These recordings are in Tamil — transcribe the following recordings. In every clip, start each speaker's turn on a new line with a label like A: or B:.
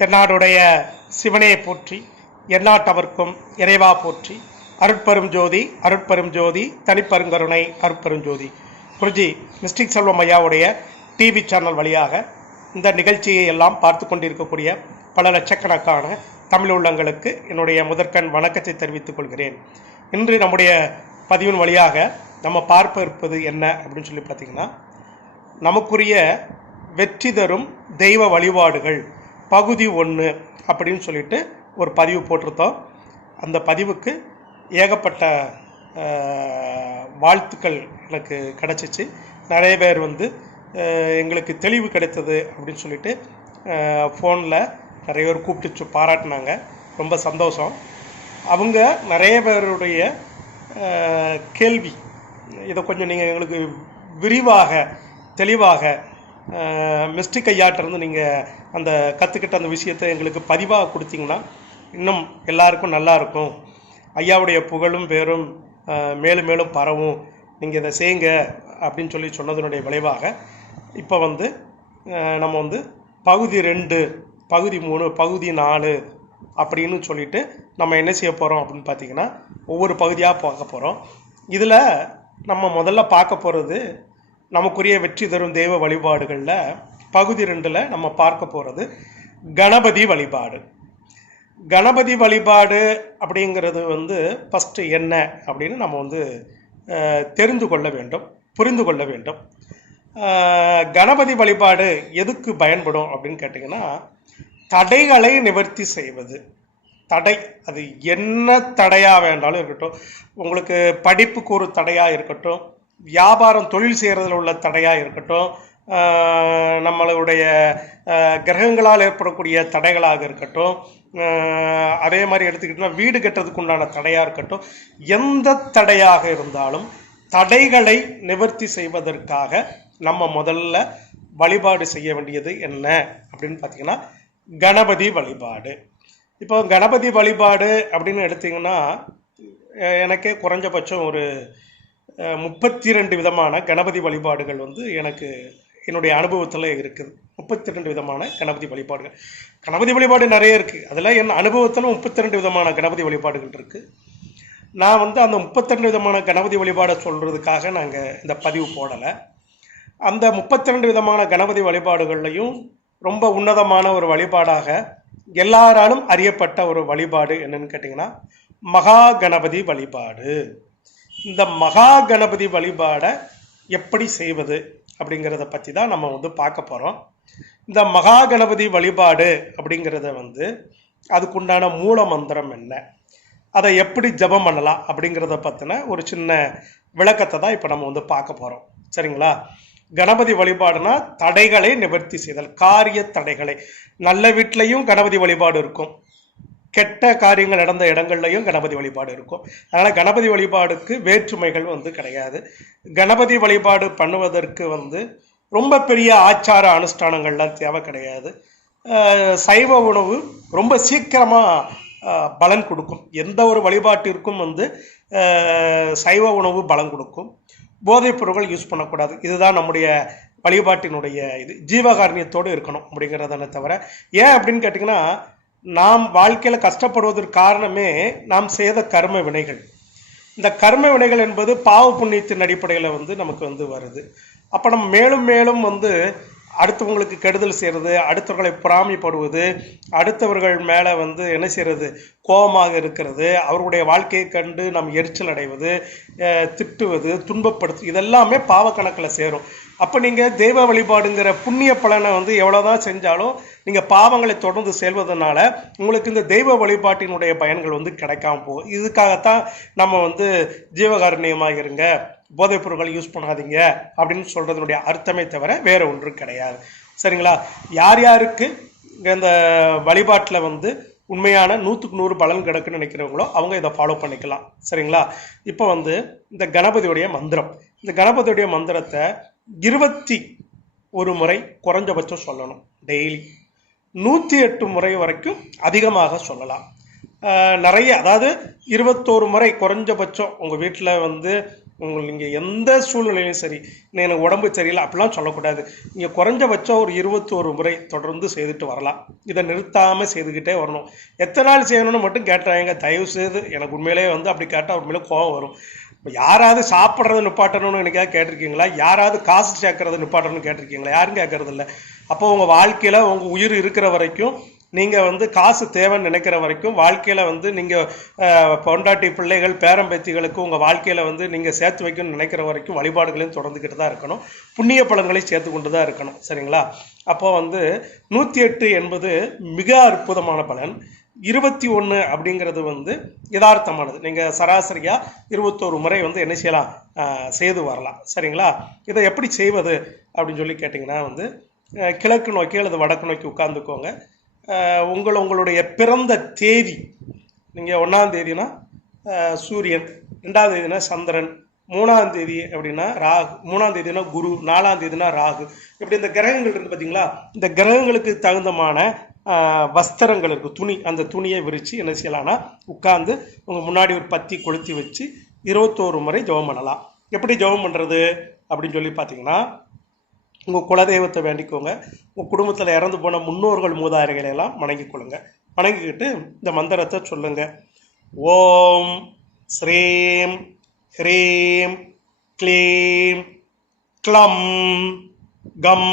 A: தென்னாடுடைய சிவனையை போற்றி எந்நாட்டவர்க்கும் இறைவா போற்றி அருட்பெரும் ஜோதி அருட்பெரும் ஜோதி தனிப்பெருங்கருணை அருட்பெரும் ஜோதி. குருஜி மிஸ்டிக் செல்வம் ஐயாவுடைய டிவி சேனல் வழியாக இந்த நிகழ்ச்சியை எல்லாம் பார்த்து கொண்டிருக்கக்கூடிய பல லட்சக்கணக்கான தமிழ் உள்ளங்களுக்கு என்னுடைய முதற்கண் வணக்கத்தை தெரிவித்துக் கொள்கிறேன். இன்று நம்முடைய பதிவின் வழியாக நம்ம பார்ப்ப இருப்பது என்ன அப்படின்னு சொல்லி பார்த்தீங்கன்னா நமக்குரிய வெற்றி தரும் தெய்வ வழிபாடுகள் பகுதி ஒன்று அப்படின்னு சொல்லிட்டு ஒரு பதிவு போட்டிருந்தோம். அந்த பதிவுக்கு ஏகப்பட்ட வாழ்த்துக்கள் எனக்கு கிடச்சிச்சு. நிறைய பேர் வந்து எங்களுக்கு தெளிவு கிடைத்தது அப்படின்னு சொல்லிட்டு ஃபோனில் நிறைய பேர் கூப்பிட்டு பாராட்டினாங்க. ரொம்ப சந்தோஷம். அவங்க நிறைய பேருடைய கேள்வி இதை கொஞ்சம் நீங்கள் எங்களுக்கு விரிவாக தெளிவாக மிஸ்டிக் ஐயாட்டிருந்து நீங்கள் அந்த கற்றுக்கிட்ட அந்த விஷயத்தை எங்களுக்கு பதிவாக கொடுத்தீங்கன்னா இன்னும் எல்லாருக்கும் நல்லாயிருக்கும் ஐயாவுடைய புகழும் பேரும் மேலும் மேலும் பரவும். நீங்கள் இதை செய்யுங்க அப்படின்னு சொல்லி சொன்னதனுடைய விளைவாக இப்போ வந்து நம்ம வந்து பகுதி ரெண்டு பகுதி மூணு பகுதி நாலு அப்படின்னு சொல்லிட்டு நம்ம என்ன செய்ய போகிறோம் அப்படின்னு பார்த்தீங்கன்னா ஒவ்வொரு பகுதியாக பார்க்க போகிறோம் இதில் நம்ம முதல்ல பார்க்க போகிறது நமக்குரிய வெற்றி தரும் தெய்வ வழிபாடுகளில் பகுதி ரெண்டில் நம்ம பார்க்க போகிறது கணபதி வழிபாடு. கணபதி வழிபாடு அப்படிங்கிறது வந்து ஃபஸ்ட்டு என்ன அப்படின்னு நம்ம வந்து தெரிந்து கொள்ள வேண்டும் புரிந்து கொள்ள வேண்டும். கணபதி வழிபாடு எதுக்கு பயன்படும் அப்படின்னு கேட்டிங்கன்னா தடைகளை நிவர்த்தி செய்வது. தடை அது என்ன தடையாக வேண்டாலும் இருக்கட்டும். உங்களுக்கு படிப்புக்கு ஒரு தடையாக இருக்கட்டும். வியாபாரம் தொழில் செய்கிறதுல உள்ள தடையாக இருக்கட்டும் நம்மளுடைய கிரகங்களால் ஏற்படக்கூடிய தடைகளாக இருக்கட்டும் அதே மாதிரி எடுத்துக்கிட்டோம்னா வீடு கட்டுறதுக்கு உண்டான தடையாக இருக்கட்டும் எந்த தடையாக இருந்தாலும் தடைகளை நிவர்த்தி செய்வதற்காக நம்ம முதல்ல வழிபாடு செய்ய வேண்டியது என்ன அப்படின்னு பார்த்தீங்கன்னா கணபதி வழிபாடு. இப்போ கணபதி வழிபாடு அப்படின்னு எடுத்திங்கன்னா எனக்கே குறைஞ்சபட்சம் ஒரு முப்பத்தி ரெண்டு விதமான கணபதி வழிபாடுகள் வந்து எனக்கு என்னுடைய அனுபவத்தில் இருக்குது. முப்பத்தி ரெண்டு விதமான கணபதி வழிபாடுகள். கணபதி வழிபாடு நிறைய இருக்குது அதில் என் அனுபவத்தில் முப்பத்தி ரெண்டு விதமான கணபதி வழிபாடுகள் இருக்குது நான் வந்து அந்த முப்பத்தி ரெண்டு விதமான கணபதி வழிபாடை சொல்கிறதுக்காக நாங்கள் இந்த பதிவு போடலை. அந்த முப்பத்தி ரெண்டு விதமான கணபதி வழிபாடுகள்லையும் ரொம்ப உன்னதமான ஒரு வழிபாடாக எல்லாராலும் அறியப்பட்ட ஒரு வழிபாடு என்னன்னு கேட்டிங்கன்னா மகா கணபதி வழிபாடு. இந்த மகா கணபதி வழிபாடை எப்படி செய்வது அப்படிங்கிறத பற்றி தான் நம்ம வந்து பார்க்க போகிறோம் இந்த மகா கணபதி வழிபாடு அப்படிங்கிறத வந்து அதுக்குண்டான மூல மந்திரம் என்ன? அதை எப்படி ஜெபம் பண்ணலாம் அப்படிங்கிறத பற்றின ஒரு சின்ன விளக்கத்தை தான் இப்போ நம்ம வந்து பார்க்க போகிறோம் சரிங்களா? கணபதி வழிபாடுனா தடைகளை நிவர்த்தி செய்தல் காரிய தடைகளை. நல்ல வீட்லேயும் கணபதி வழிபாடு இருக்கும். கெட்ட காரியங்கள் நடந்த இடங்கள்லையும் கணபதி வழிபாடு இருக்கும். அதனால் கணபதி வழிபாடுக்கு வேற்றுமைகள் வந்து கிடையாது. கணபதி வழிபாடு பண்ணுவதற்கு வந்து ரொம்ப பெரிய ஆச்சார அனுஷ்டானங்கள்லாம் தேவை கிடையாது. சைவ உணவு ரொம்ப சீக்கிரமாக பலன் கொடுக்கும். எந்த ஒரு வழிபாட்டிற்கும் வந்து சைவ உணவு பலன் கொடுக்கும். போதைப் பொருட்கள் யூஸ் பண்ணக்கூடாது. இதுதான் நம்முடைய வழிபாட்டினுடைய இது. ஜீவகாரணியத்தோடு இருக்கணும் அப்படிங்கிறதான தவிர ஏன் அப்படின்னு கேட்டிங்கன்னா நாம் வாழ்க்கையில் கஷ்டப்படுவதற்கு காரணமே நாம் செய்த கர்ம வினைகள். இந்த கர்ம வினைகள் என்பது பாவ புண்ணியத்தின் அடிப்படையில் வந்து நமக்கு வந்து வருது. அப்போ நம்ம மேலும் மேலும் வந்து அடுத்தவங்களுக்கு கெடுதல் செய்கிறது அடுத்தவர்களை பொறாமைப்படுவது அடுத்தவர்கள் மேலே வந்து என்ன செய்கிறது கோபமாக இருக்கிறது அவருடைய வாழ்க்கையை கண்டு நாம் எரிச்சல் அடைவது திட்டுவது துன்பப்படுத்து இதெல்லாமே பாவக்கணக்கில் சேரும். அப்போ நீங்கள் தெய்வ வழிபாடுங்கிற புண்ணிய பலனை வந்து எவ்வளோதான் செஞ்சாலும் நீங்கள் பாவங்களை தொடர்ந்து செல்வதனால உங்களுக்கு இந்த தெய்வ வழிபாட்டினுடைய பயன்கள் வந்து கிடைக்காம போகும். இதுக்காகத்தான் நம்ம வந்து ஜீவகாருண்யமாக இருங்க போதைப் பொருட்களை யூஸ் பண்ணாதீங்க அப்படின்னு சொல்கிறதுனுடைய அர்த்தமே தவிர வேறு ஒன்றும் கிடையாது. சரிங்களா? யார் யாருக்கு இந்த வழிபாட்டில் வந்து உண்மையான நூற்றுக்கு நூறு பலன் கிடக்குன்னு நினைக்கிறவங்களோ அவங்க இதை ஃபாலோ பண்ணிக்கலாம். சரிங்களா? இப்போ வந்து இந்த கணபதியுடைய மந்திரம். இந்த கணபதியுடைய மந்திரத்தை இருபத்தி ஒரு முறை குறைஞ்சபட்சம் சொல்லணும். டெய்லி நூற்றி எட்டு முறை வரைக்கும் அதிகமாக சொல்லலாம். நிறைய அதாவது இருபத்தோரு முறை குறைஞ்சபட்சம் உங்கள் வீட்டில் வந்து உங்கள் நீங்கள் எந்த சூழ்நிலையிலும் சரி எனக்கு உடம்பு சரியில்லை அப்படிலாம் சொல்லக்கூடாது. நீங்கள் குறைஞ்சபட்சம் ஒரு இருபத்தோரு முறை தொடர்ந்து செய்துட்டு வரலாம். இதை நிறுத்தாமல் செய்துக்கிட்டே வரணும். எத்தனை நாள் செய்யணும்னு மட்டும் கேட்டாங்க. தயவு செய்து எனக்கு உண்மையிலே வந்து அப்படி கேட்டால் உண்மையிலே கோவம் வரும். இப்போ யாராவது சாப்பிட்றது நிப்பாட்டணும்னு எனக்காக கேட்டிருக்கீங்களா? யாராவது காசு சேர்க்கறது நிப்பாட்டணும்னு கேட்டிருக்கீங்களா? யாரும் கேட்கறது இல்லை அப்போ உங்கள் வாழ்க்கையில் உங்கள் உயிர் இருக்கிற வரைக்கும் நீங்கள் வந்து காசு தேவைன்னு நினைக்கிற வரைக்கும் வாழ்க்கையில் வந்து நீங்கள் பொண்டாட்டி பிள்ளைகள் பேரம்பேத்திகளுக்கு உங்கள் வாழ்க்கையில் வந்து நீங்கள் சேர்த்து வைக்கணும்னு நினைக்கிற வரைக்கும் வழிபாடுகளையும் தொடர்ந்துக்கிட்டு தான் இருக்கணும். புண்ணிய பலன்களையும் சேர்த்து கொண்டு தான் இருக்கணும். சரிங்களா? அப்போ வந்து நூற்றி எட்டு என்பது மிக அற்புதமான பலன். இருபத்தி ஒன்று அப்படிங்கிறது வந்து யதார்த்தமானது. நீங்கள் சராசரியாக இருபத்தோரு முறை வந்து என்ன செய்யலாம்? செய்து வரலாம். சரிங்களா? இதை எப்படி செய்வது அப்படின்னு சொல்லி கேட்டிங்கன்னா வந்து கிழக்கு நோக்கி அல்லது வடக்கு நோக்கி உட்காந்துக்கோங்க உங்கள் உங்களுடைய பிறந்த தேதி நீங்கள் ஒன்றாம் தேதினா சூரியன் ரெண்டாம் தேதினா சந்திரன் மூணாம் தேதி அப்படின்னா ராகு மூணாம் தேதினா குரு நாலாம் தேதினா ராகு. இப்படி இந்த கிரகங்கள் இருக்கு பார்த்தீங்களா இந்த கிரகங்களுக்கு தகுந்தமான வஸ்திரங்கள் இருக்குது துணி அந்த துணியை விரித்து என்ன செய்யலாம்னா உட்காந்து உங்கள் முன்னாடி ஒரு பத்தி கொளுத்தி வச்சு இருபத்தோரு முறை ஜெபம் பண்ணலாம். எப்படி ஜெபம் பண்ணுறது அப்படின்னு சொல்லி பார்த்தீங்கன்னா உங்கள் குலதெய்வத்தை வேண்டிக்கோங்க. உங்கள் குடும்பத்தில் இறந்து போன முன்னோர்கள் மூதாதைகளை எல்லாம் வணங்கிக் கொள்ளுங்க. வணங்கிக்கிட்டு இந்த மந்திரத்தை சொல்லுங்க. ஓம் ஸ்ரீம் ஹ்ரீம் க்ளீம் க்ளம் கம்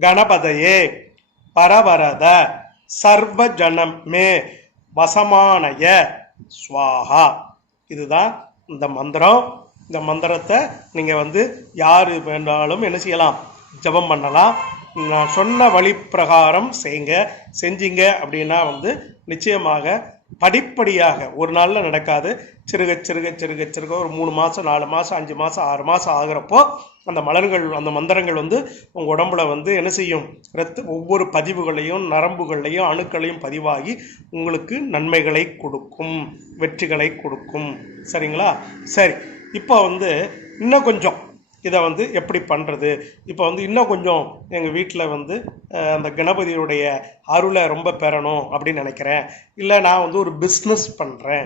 A: கணபதையே பரவரத சர்வஜனம் மே வசமானய ஸ்வாகா இதுதான் இந்த மந்திரம். இந்த மந்திரத்தை நீங்கள் வந்து யார் வேண்டாலும் என்ன செய்யலாம்? ஜெபம் பண்ணலாம். நான் சொன்ன வழி பிரகாரம் செய்யுங்க. செஞ்சீங்க அப்படின்னா வந்து நிச்சயமாக படிப்படியாக ஒரு நாளில் நடக்காது. சிறுக சிறுக சிறுக சிறுக ஒரு மூணு மாதம் நாலு மாதம் அஞ்சு மாதம் ஆறு மாதம் ஆகிறப்போ அந்த மலர்கள் அந்த மந்திரங்கள் வந்து உங்கள் உடம்புல வந்து என்ன செய்யும்? ரத்த ஒவ்வொரு பதிவுகளையும் நரம்புகளையும் அணுக்களையும் பதிவாகி உங்களுக்கு நன்மைகளை கொடுக்கும் வெற்றிகளை கொடுக்கும். சரிங்களா? சரி. இப்போ வந்து இன்னும் கொஞ்சம் இதை வந்து எப்படி பண்ணுறது இப்போ வந்து இன்னும் கொஞ்சம் எங்கள் வீட்டில் வந்து அந்த கணபதியுடைய அருளை ரொம்ப பெறணும் அப்படின்னு நினைக்கிறேன். இல்லை நான் வந்து ஒரு பிஸ்னஸ் பண்ணுறேன்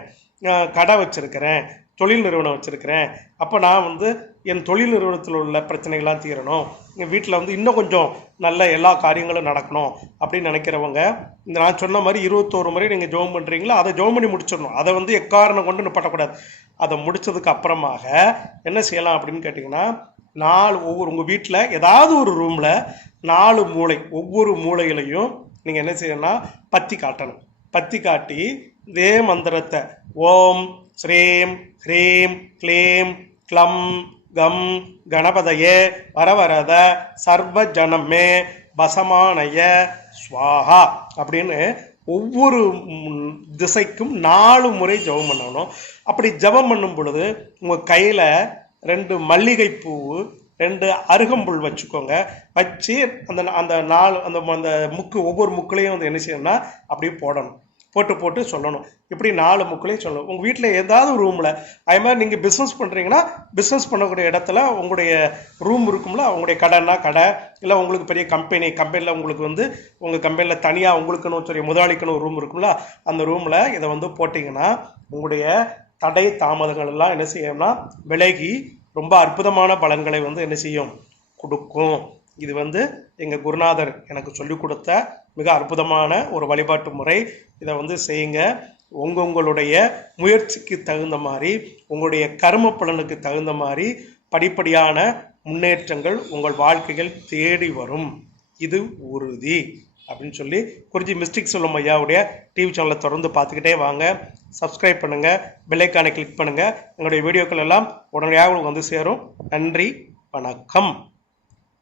A: கடை வச்சுருக்கிறேன். தொழில் நிறுவனம் வச்சுருக்கிறேன். அப்போ நான் வந்து என் தொழில் நிறுவனத்தில் உள்ள பிரச்சனைகள்லாம் தீரணும். எங்கள் வீட்டில் வந்து இன்னும் கொஞ்சம் நல்ல எல்லா காரியங்களும் நடக்கணும் அப்படின்னு நினைக்கிறவங்க இந்த நான் சொன்ன மாதிரி இருபத்தோரு முறை நீங்கள் ஜெபம் பண்ணுறீங்களோ அதை ஜோம் பண்ணி முடிச்சிடணும். அதை வந்து எக்காரணம் கொண்டு நிப்பாட்டக்கூடாது. அதை முடித்ததுக்கு அப்புறமாக என்ன செய்யலாம் அப்படின்னு கேட்டிங்கன்னா நாலு ஒவ்வொரு உங்கள் வீட்டில் ஏதாவது ஒரு ரூமில் நாலு மூளை ஒவ்வொரு மூலையிலையும் நீங்கள் என்ன செய்யணும்னா பத்தி காட்டணும். பத்தி காட்டி இதே மந்திரத்தை ஓம் ஸ்ரீம் ஹ்ரீம் க்ளீம் க்ளம் கம் கணபதயே வரவரத சர்வ ஜனமே வசமானய ஸ்வாஹா அப்படின்னு ஒவ்வொரு திசைக்கும் நாலு முறை ஜெபம் பண்ணணும். அப்படி ஜெபம் பண்ணும் பொழுது உங்கள் கையில் ரெண்டு மல்லிகைப்பூ ரெண்டு அருகம்புல் வச்சுக்கோங்க. வச்சு அந்த அந்த நாலு அந்த அந்த முக்கு ஒவ்வொரு முக்குலையும் வந்து என்ன செய்யணும்னா அப்படியே போடணும். போட்டு போட்டு சொல்லணும். இப்படி நாலு முக்கிலையும் சொல்லணும். உங்கள் வீட்டில் ஏதாவது ஒரு ரூமில் அதே மாதிரி நீங்கள் பிஸ்னஸ் பண்ணுறீங்கன்னா பிஸ்னஸ் பண்ணக்கூடிய இடத்துல உங்களுடைய ரூம் இருக்கும்ல உங்களுடைய கடைன்னா கடை இல்லை உங்களுக்கு பெரிய கம்பெனி கம்பெனியில் உங்களுக்கு வந்து உங்கள் கம்பெனியில் தனியாக உங்களுக்குன்னு சொல்லி முதலாளிக்குன்னு ஒரு ரூம் இருக்கும்ல அந்த ரூமில் இதை வந்து போட்டிங்கன்னா உங்களுடைய தடை தாமதங்கள் எல்லாம் என்ன செய்யும்னா விலகி ரொம்ப அற்புதமான பலன்களை வந்து என்ன செய்யும்? கொடுக்கும். இது வந்து எங்கள் குருநாதர் எனக்கு சொல்லிக் கொடுத்த மிக அற்புதமான ஒரு வழிபாட்டு முறை. இதை வந்து செய்யுங்க. உங்க உங்களுடைய முயற்சிக்கு தகுந்த மாதிரி உங்களுடைய கர்ம பலனுக்கு தகுந்த மாதிரி படிப்படியான முன்னேற்றங்கள் உங்கள் வாழ்க்கைகள் தேடி வரும். இது உறுதி. அப்படின்னு சொல்லி குறிஞ்சி மிஸ்டிக் சொல்லும் ஐயாவுடைய டிவி சேனலை தொடர்ந்து பார்த்துக்கிட்டே வாங்க. சப்ஸ்கிரைப் பண்ணுங்கள் பெல்லைக்கானை கிளிக் பண்ணுங்கள் எங்களுடைய வீடியோக்கள் எல்லாம் உடனடியாக உங்களுக்கு வந்து சேரும். நன்றி. வணக்கம்.